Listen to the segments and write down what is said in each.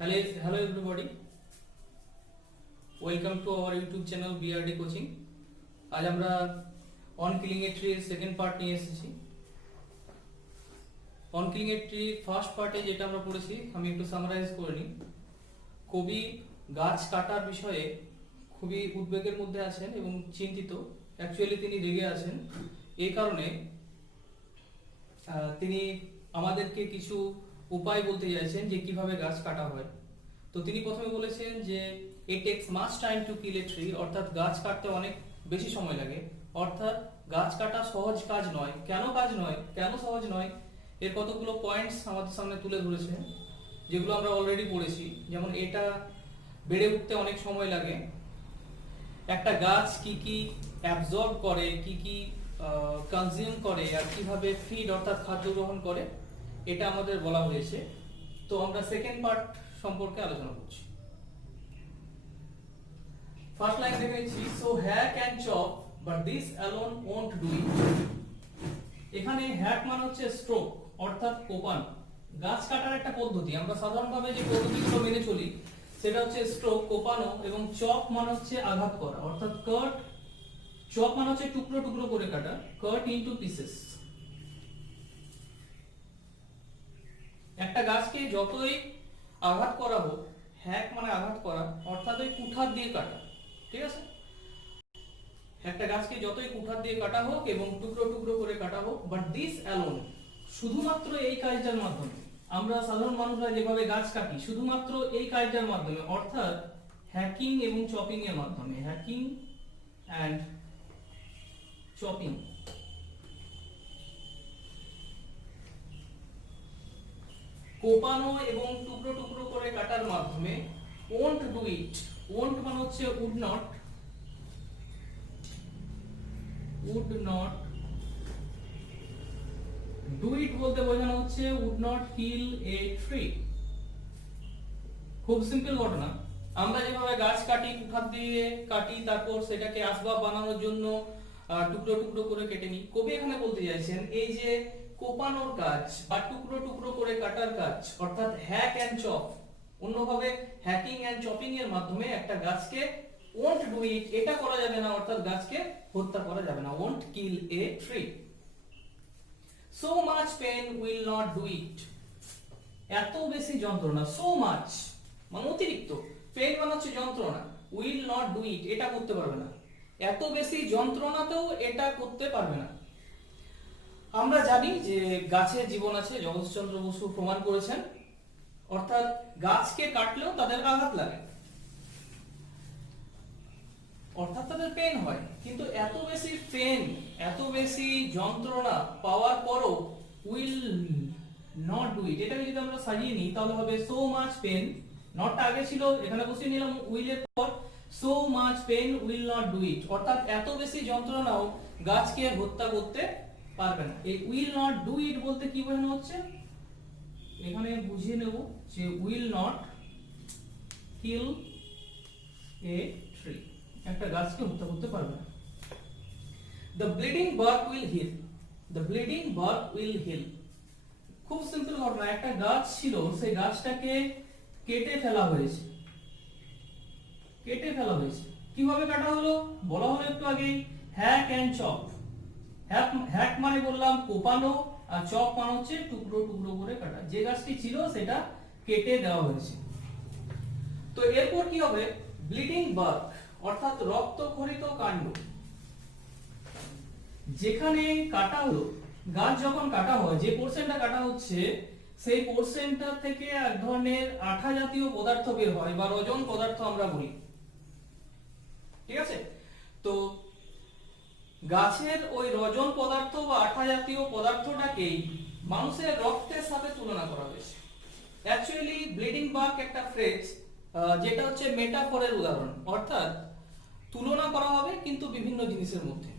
Hello everybody. Welcome to our YouTube channel BRD Coaching. আজ আমরা on killing a tree এর second part নিয়ে এসেছি। On killing a tree first পার্টে যেটা আমরা পড়েছি আমি একটু সামারাইজ করে নিই। কবি গাছ কাটার বিষয়ে খুবই উদ্বেগের মধ্যে আছেন এবং চিন্তিত। অ্যাকচুয়ালি তিনি রেগে আছেন। এই কারণে তিনি আমাদেরকে কিছু উপায় বলতে চাইছেন যে কিভাবে গাছ কাটা হয়। তো তিনি প্রথমে বলেছেন যে it takes much time to kill a tree, অর্থাৎ গাছ কাটতে অনেক বেশি সময় লাগে। অর্থাৎ গাছ কাটা সহজ কাজ নয়। কেন সহজ নয়, এর কতগুলো পয়েন্টস আমাদের সামনে তুলে ধরেছে, যেগুলো আমরা অলরেডি পড়েছি। যেমন এটা বেড়ে উঠতে অনেক সময় লাগে, একটা গাছ কি কি অ্যাবজর্ব করে, কি কি কনজিউম করে, আর কিভাবে ফিড অর্থাৎ খাদ্য গ্রহণ করে, এটা আমাদের বলা হয়েছে। তো আমরা সেকেন্ড পার্ট সম্পর্কে আলোচনা করছি। ফার্স্ট লাইন দেখেছি, so hack and chop but this alone won't do it. এখানে হ্যাক মানে হচ্ছে স্ট্রোক অর্থাৎ কোপানো। গাছ কাটার একটা পদ্ধতি, আমরা সাধারণভাবে যে পদ্ধতিগুলো মেনে চলি সেটা হচ্ছে স্ট্রোক, কোপানো, এবং চপ মানে হচ্ছে আঘাত করা অর্থাৎ কাট। চপ মানে হচ্ছে টুকরো টুকরো করে কাটা, কাট ইনটু পিসেস। একটা গাছকে যতই আঘাত করা হোক, হ্যাক মানে আঘাত করা অর্থাৎ ওই কুঠার দিয়ে কাটা, ঠিক আছে? একটা গাছকে যতই কুঠার দিয়ে কাটা হোক এবং টুকরো টুকরো করে কাটা হোক, বাট দিস অ্যালোন, শুধুমাত্র এই কাজটার মাধ্যমে, আমরা সাধারণ মানুষরা যেভাবে গাছ কাটি শুধুমাত্র এই কাজটার মাধ্যমে, অর্থাৎ হ্যাকিং এবং চপিং এর মাধ্যমে, হ্যাকিং অ্যান্ড চপিং। কোপানো এবং টুকরো টুকরো করে কাটার মাধ্যমে, won't do it, won't মানে হচ্ছে would not do it বলতে বোঝানো হচ্ছে would not kill a tree। খুব সিম্পল ঘটনা, আমরা যেভাবে গাছ কাটি, কুঠার দিয়ে কাটি, তারপর সেটাকে আসবাব বানানোর জন্য টুকরো টুকরো করে কেটে নিই। কবি এখানে বলতে চাইছেন এই যে কোপানোর কাজ বা টুকরো টুকরো করে কাটার কাজ অর্থাৎ হ্যাক এন্ড চপ, অন্যভাবে হ্যাকিং এন্ড চপিং এর মাধ্যমে একটা গাছকে won't do it, এটা করা যাবে না, অর্থাৎ গাছকে হত্যা করা যাবে না, won't kill a tree। so much pain will not do it, এত বেশি যন্ত্রণা, so much মানে অতিরিক্ত, পেন মানে হচ্ছে যন্ত্রণা, will not do it এটা করতে পারবে না, এত বেশি যন্ত্রণাতেও এটা করতে পারবে না। আমরা জানি যে গাছের জীবন আছে, জগদীশচন্দ্র বসু প্রমাণ করেছেন, অর্থাৎ গাছকে কাটলেও তাদের আঘাত লাগে, অর্থাৎ তাদের পেন হয়, কিন্তু এত বেশি পেন, এত বেশি যন্ত্রণা পাওয়ার পরও উইল নট ডু ইট, এটাকে যদি আমরা সাজিয়ে নিই তাহলে হবে সো মাচ পেন, নটটা আগে ছিল, এখানে বসিয়ে নিলাম উইল এর পর, so much pain will not do it, অর্থাৎ এত বেশি যন্ত্রণাও গাছকে হত্যা করতে পারবে না। এই উইল নট ডু ইট বলতে কি বোঝানো হচ্ছে, এখানে বুঝিয়ে নেব যে will not kill a tree, একটা গাছকে হত্যা করতে পারবে না। The bleeding bark will heal, the bleeding bark will heal, খুব সিম্পল ঘটনা, একটা গাছ ছিল, সেই গাছটাকে কেটে ফেলা হয়েছে, কিভাবে কাটা হলো বলা হলো একটু আগে, হ্যাক এন্ড চপ। হ্যাক মানে বললাম কোপানো, আর চপ মানে হচ্ছে টুকরো টুকরো করে কাটা, যে গাছটি ছিল সেটা কেটে দেওয়া হয়েছে। তো এরপর কি হবে, ব্লিডিং বার্ক অর্থাৎ রক্তক্ষরিত কাণ্ড, যেখানে কাটা হলো, গাছ যখন কাটা হয় যে পোরশনটা কাটা হচ্ছে সেই পোরশনটা থেকে এক ধরনের আঠা জাতীয় পদার্থ বের হয় বা রজন পদার্থ আমরা বলি, ঠিক আছে? তো গাছের ওই রজন পদার্থ বা আঠা জাতীয় পদার্থটাকেই মানুষের রক্তের সাথে তুলনা করা হয়েছে। অ্যাকচুয়ালি ব্লিডিং বার্ক একটা ফ্রেজ, যেটা হচ্ছে মেটাফরের উদাহরণ, অর্থাৎ তুলনা করা হবে কিন্তু বিভিন্ন জিনিসের মধ্যে।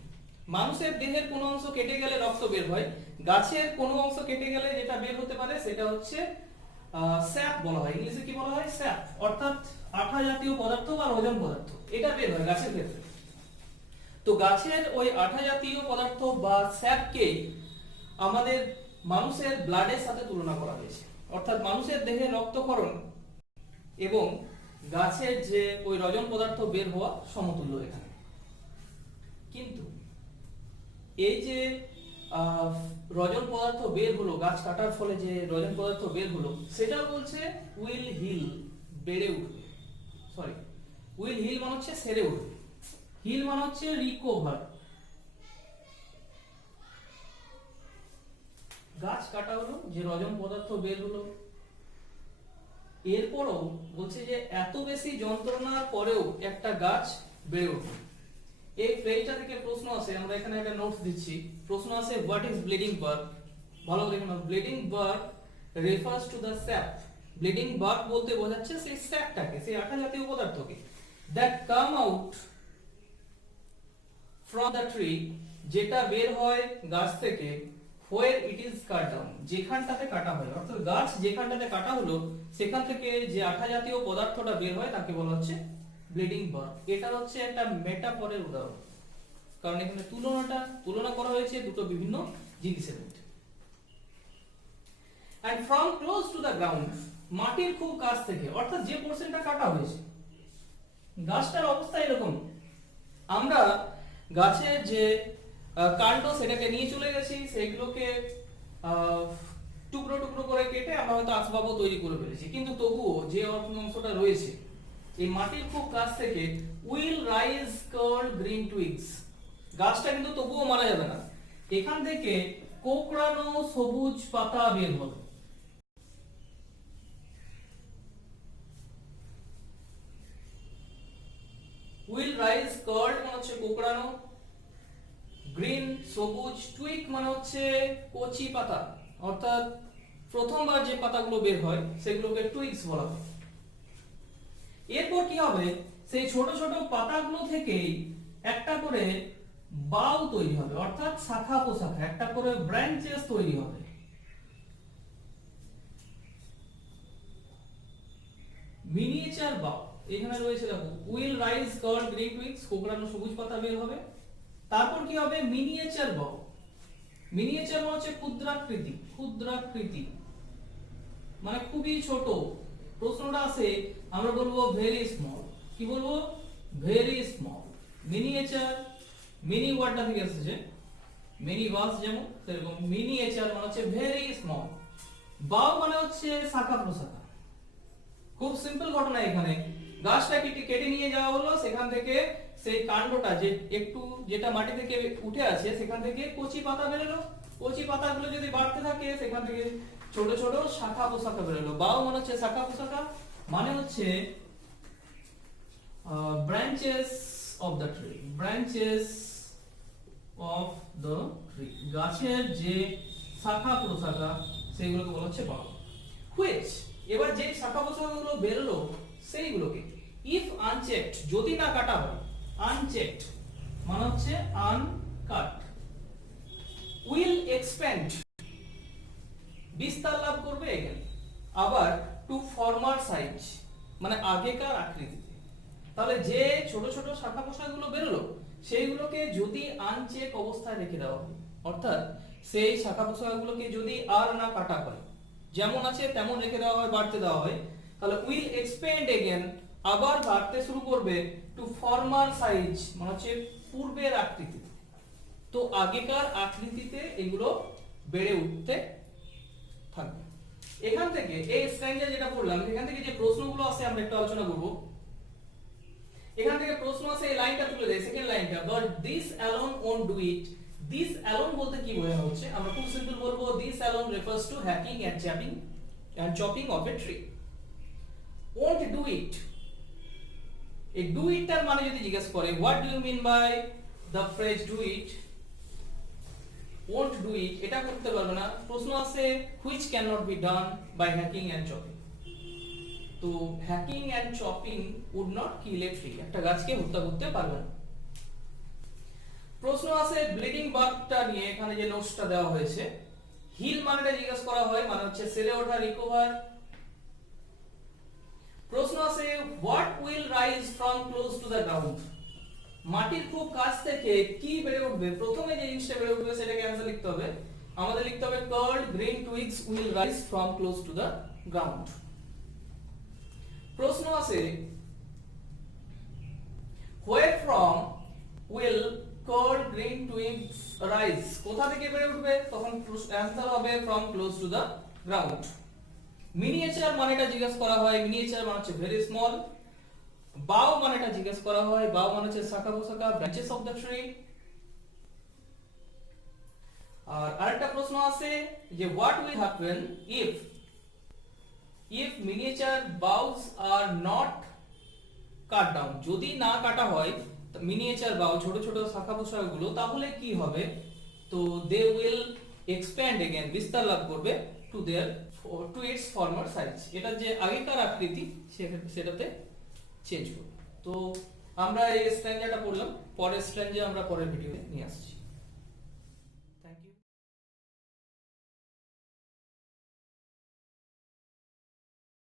মানুষের দেহের কোনো অংশ কেটে গেলে রক্ত বের হয়, গাছের কোনো অংশ কেটে গেলে যেটা বের হতে পারে সেটা হচ্ছে স্যাপ বলা হয়, ইংলিশে কি বলা হয়, স্যাপ, অর্থাৎ আঠা জাতীয় পদার্থ বা রজন পদার্থ, এটা বের হয় গাছের ক্ষেত্রে। তো গাছের ওই আঠা জাতীয় পদার্থ বা স্যাপকে আমাদের মানুষের ব্লাডের সাথে তুলনা করা হয়েছে, অর্থাৎ মানুষের দেহে রক্তক্ষরণ এবং গাছের যে ওই রজন পদার্থ বের হওয়া সমতুল্য এখানে। কিন্তু এই যে রজন পদার্থ বের হলো, গাছ কাটার ফলে যে রজন পদার্থ বের হলো, সেটা বলছে উইল হিল, বেড়ে উঠবে। সরি, উইল হিল মানে হচ্ছে সেরে উঠবে, হিল মানে হচ্ছে রিকভার। গাছ কাটা হলো, যে রজন পদার্থ বের হলো, এরপরও বলছে যে এত বেশি যন্ত্রণার পরেও একটা গাছ বেড়ে উঠবে। এই ফ্রেজটা থেকে প্রশ্ন আসে, আমরা এখানে একটা নোটস দিচ্ছি। প্রশ্ন আসে হোয়াট ইজ ব্লিডিং বার্ক। ভালো করে দেখুন, bleeding bark refers to the sap. Bleeding bark বলতে বোঝাচ্ছে সেই স্যাপটাকে, সেই আঠা জাতীয় পদার্থকে, that come out from the tree, যেটা বের হয় গাছ থেকে, where it is cut down, যেখানটাতে কাটা হয়, অর্থাৎ গাছ যেখানটাতে কাটা হলো সেখান থেকে যে আঠা জাতীয় পদার্থটা বের হয় তাকে বলা হচ্ছে ব্লিডিং বার্ক। এটা হচ্ছে একটা মেটাফরের উদাহরণ, কারণ এখানে তুলনা করা হয়েছে দুটো বিভিন্ন জিনিসের মধ্যে। and from close to the ground, মাটির খুব কাছ থেকে, অর্থাৎ যে পোরশনটা কাটা হয়েছে, গাছটার অবস্থা এরকম। আমরা গাছের যে কাণ্ড সেটাকে নিয়ে চলে গেছি, সেগুলোকে টুকরো টুকরো করে কেটে আমরা হয়তো আসবাবও তৈরি করে ফেলেছি, কিন্তু তবুও যে অংশটা রয়েছে এই মাটির খুব কাছ থেকে will rise curl green twigs, গাছটা কিন্তু তবুও মারা যাবে না, এখান থেকে কোঁকড়ানো সবুজ পাতা বের হবে। উইল রাইজ কার্ল মানে হচ্ছে কোঁকড়ানো, গ্রিন সবুজ, টুইক মানে হচ্ছে কচি পাতা, অর্থাৎ প্রথমবার যে পাতাগুলো বের হয় সেগুলোকে টুইকস বলা হয়। এরপর কি হবে, সেই ছোট ছোট পাতাগুলো থেকেই একটা করে বাউ তৈরি হবে, অর্থাৎ শাখা প্রশাখা, একটা করে ব্রাঞ্চেস তৈরি হবে। মিনিয়েচার বাউ এখানে রয়েছে, দেখো উইল রাইজ কার্ল গ্রিন টুইকস, কোঁকড়ানো সবুজ পাতা বের হবে। তারপর কি হবে, মিনিয়েচার বাউ। মিনিয়েচার মানে হচ্ছে ক্ষুদ্রাকৃতি, ক্ষুদ্রাকৃতি মানে খুবই ছোট। প্রশ্নটা আসে, আমরা বলবো ভেরি স্মল। কি বলবো, ভেরি স্মল। মিনিয়েচার, মিনি ওয়ার্ডটা থেকে এসেছে, মিনি বাস যেমন, সেরকম মিনিয়েচার মানে হচ্ছে ভেরি স্মল। বাউ মানে হচ্ছে শাখা প্রশাখা। খুব সিম্পল ঘটনা, এখানে গাছটাকে কেটে নিয়ে যাওয়া হলো, সেখান থেকে সেই কাণ্ডটা যে একটু যেটা মাটি থেকে উঠে আছে সেখান থেকে কচি পাতা বেরোলো, কচি পাতাগুলো যদি বাড়তে থাকে সেখান থেকে ছোট ছোট শাখা প্রশাখা বেরোলো। বাউ মানে হচ্ছে শাখা প্রশাখা, মানে হচ্ছে branches of the tree, branches of the tree, গাছের যে শাখা প্রশাখা সেইগুলোকে বলা হচ্ছে বাউ। হুইচ, এবার যে শাখা প্রশাখাগুলো বেরোলো সেইগুলোকে ইফ আনচেকড, যদি না কাটা হয়, আনচেকড মানে হচ্ছে আনকাট, উইল এক্সপ্যান্ড বিস্তার লাভ করবে এখানে, আবার টু ফর্মার সাইজ মানে আগেকার আকৃতিতে। তাহলে যে ছোট ছোট শাখা প্রশাখাগুলো বেরোলো সেইগুলোকে যদি আনচেক অবস্থায় রেখে দেওয়া হয়, অর্থাৎ সেই শাখা প্রশাখাগুলোকে যদি আর না কাটা হয়, যেমন আছে তেমন রেখে দেওয়া হয়, বাড়তে দেওয়া হয়, তাহলে উইল এক্সপ্যান্ড এগেন, আবার বাড়তে শুরু করবে, টু ফর্মার সাইজ মানে হচ্ছে পূর্বের আকৃতিতে। তো আগেকার আকৃতিতে এগুলো বেড়ে উঠতে থাকবে। এখান থেকে এই স্ট্যান্ডে যেটা পড়লাম, এখান থেকে যে প্রশ্নগুলো আসে আমরা একটু আলোচনা করব। এখান থেকে প্রশ্ন আসে, এই লাইনটা তুলে দেয়, সেকেন্ড লাইনটা, but this alone won't do it. This alone বলতে কি বোঝানো হচ্ছে, আমরা খুব সিম্পল বলবো, this alone refers to hacking and chopping of a tree. Won't do it, এই ডু ইট টার মানে যদি জিজ্ঞেস করে what do you mean by the phrase do it, won't do it এটা করতে পারবে না। প্রশ্ন আছে which cannot be done by hacking and chopping, তো hacking and chopping would not kill a tree, একটা গাছকে হত্যা করতে পারবে না। প্রশ্ন আছে ব্লিডিং বার্কটা নিয়ে, এখানে যে নোটসটা দেওয়া হয়েছে, হিল মানেটা জিজ্ঞেস করা হয়, মানে হচ্ছে সেরে ওঠা, রিকভার। প্রশ্ন আছে what will rise from close to the ground, মাটির খুব কাছ থেকে কি বেড়ে উঠবে, প্রথমে যে জিনিসটা বেড়ে উঠবে সেটাকে অ্যানসার লিখতে হবে। আমাদের লিখতে হবে card green টুইগস will rise from close to the ground. প্রশ্ন আছে where from will cold green twigs rise, কোথা থেকে বেড়ে উঠবে? তখন অ্যানসার হবে from close to the ground। Miniature মানেটা জিজ্ঞেস করা হয়, মিনিয়েচার মানে হচ্ছে ভেরি স্মল। বাউ মানেটা জিজ্ঞেস করা হয়, বাউ মানে হচ্ছে শাখা প্রশাখা, ব্রাঞ্চেস অফ দ্য ট্রি। আর আরেকটা প্রশ্ন আছে যে what will happen if miniature boughs are not cut down, যদি না কাটা হয় মিনিয়েচার বাউ ছোট ছোট শাখা প্রশাখাগুলো, তাহলে কি হবে? তো they will expand again, বিস্তার লাভ করবে to its former size, এটা যে আগেকার আকৃতি সেটাতে চেঞ্জ করবে। তো আমরা এই স্ট্র্যাঞ্জাটা পড়লাম, পরের স্ট্র্যাঞ্জা আমরা পরের ভিডিওতে নিয়ে আসছি।